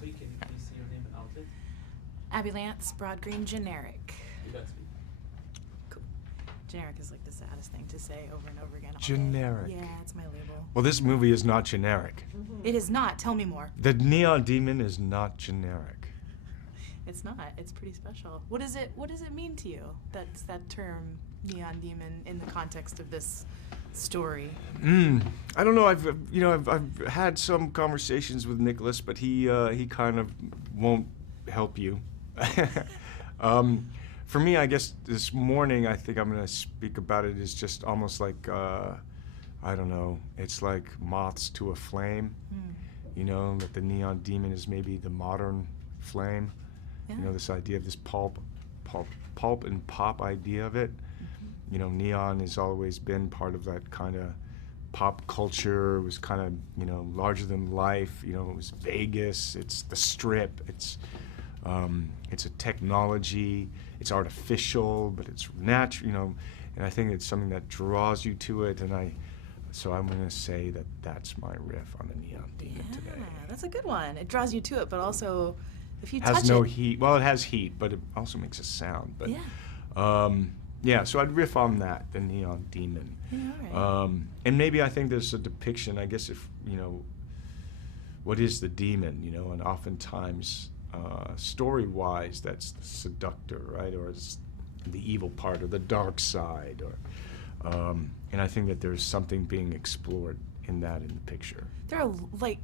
Abbey, can you please say your name and outlet? Abbey Lance, Broad Green, generic. You got speak. Cool. Generic is like the saddest thing to say over and over again. all day. Generic. Yeah, it's my label. Well, this movie is not generic. It is not. Tell me more. The Neon Demon is not generic. It's not. It's pretty special. What does it mean to you? That's that term, neon demon, in the context of this story. I don't know. I've had some conversations with Nicholas, but he kind of won't help you. For me, I guess this morning, I think I'm going to speak about it as just almost like I don't know. It's like moths to a flame. You know, that the neon demon is maybe the modern flame. Yeah. You know, this idea of this pulp and pop idea of it. You know, neon has always been part of that kind of pop culture. It was kind of, you know, larger than life. You know, it was Vegas. It's the Strip. It's a technology. It's artificial, but it's natural. You know, and I think it's something that draws you to it. And so I'm going to say that that's my riff on the Neon Demon today. That's a good one. It draws you to it, but also if you touch Has no it, heat. Well, it has heat, but it also makes a sound. But yeah. Yeah, so I'd riff on that, the Neon Demon. Yeah, all right. And maybe I think there's a depiction, I guess, if, you know, what is the demon, you know, and oftentimes story-wise, that's the seductor, right, or it's the evil part, or the dark side, or, and I think that there's something being explored in that in the picture. There are, like,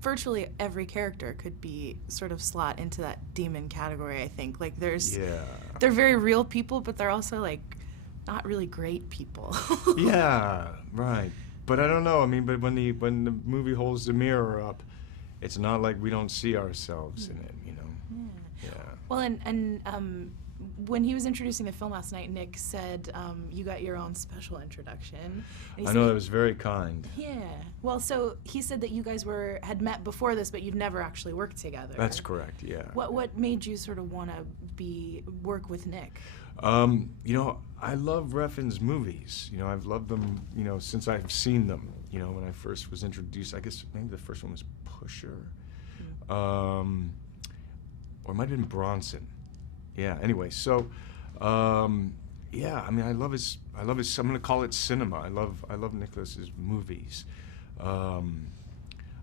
virtually every character could be sort of slot into that demon category, I think. Like, there's... Yeah. They're very real people, but they're also, like, not really great people. Yeah, right. But I don't know. I mean, but when the movie holds the mirror up, it's not like we don't see ourselves in it, you know? Yeah. Well, and when he was introducing the film last night, Nick said you got your own special introduction. And he I said know, that was very kind. Yeah. Well, so he said that you guys had met before this, but you'd never actually worked together. That's correct, yeah. What made you sort of want to work with Nick? You know, I love Refn's movies. You know, I've loved them, you know, since I've seen them. You know, when I first was introduced, I guess maybe the first one was Pusher. Or it might have been Bronson. Yeah, anyway, so, yeah, I mean, I love his, I'm gonna call it cinema. I love Nicholas's movies. I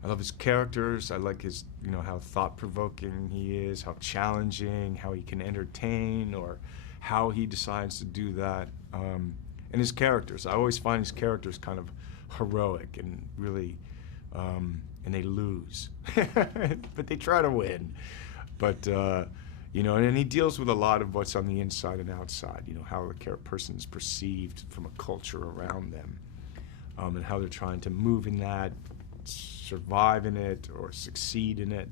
love his characters. I like his, you know, how thought-provoking he is, how challenging, how he can entertain, or how he decides to do that. And his characters, I always find his characters kind of heroic and really, and they lose, but they try to win. But, you know, and he deals with a lot of what's on the inside and outside, you know, how the person is perceived from a culture around them, and how they're trying to move in that, survive in it, or succeed in it.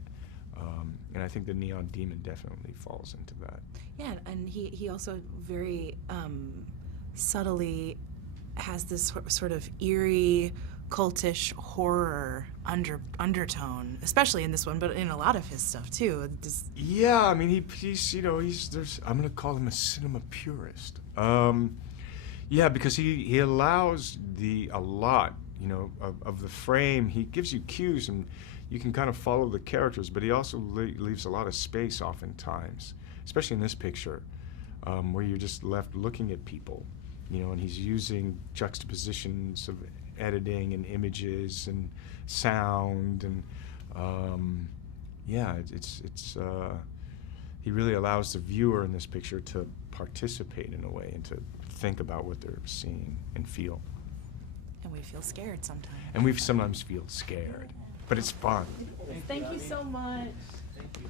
And I think the Neon Demon definitely falls into that. Yeah, and he also very subtly has this sort of eerie, cultish horror undertone, especially in this one, but in a lot of his stuff too. Yeah, I mean, he's you know, I'm gonna call him a cinema purist. Yeah, because he allows a lot, you know, of the frame. He gives you cues and you can kind of follow the characters, but he also leaves a lot of space oftentimes, especially in this picture, where you're just left looking at people, you know, and he's using juxtapositions of editing and images and sound, and yeah, he really allows the viewer in this picture to participate in a way and to think about what they're seeing and feel. And we feel scared sometimes. And we sometimes feel scared, but it's fun. Thank you so much. Thank you.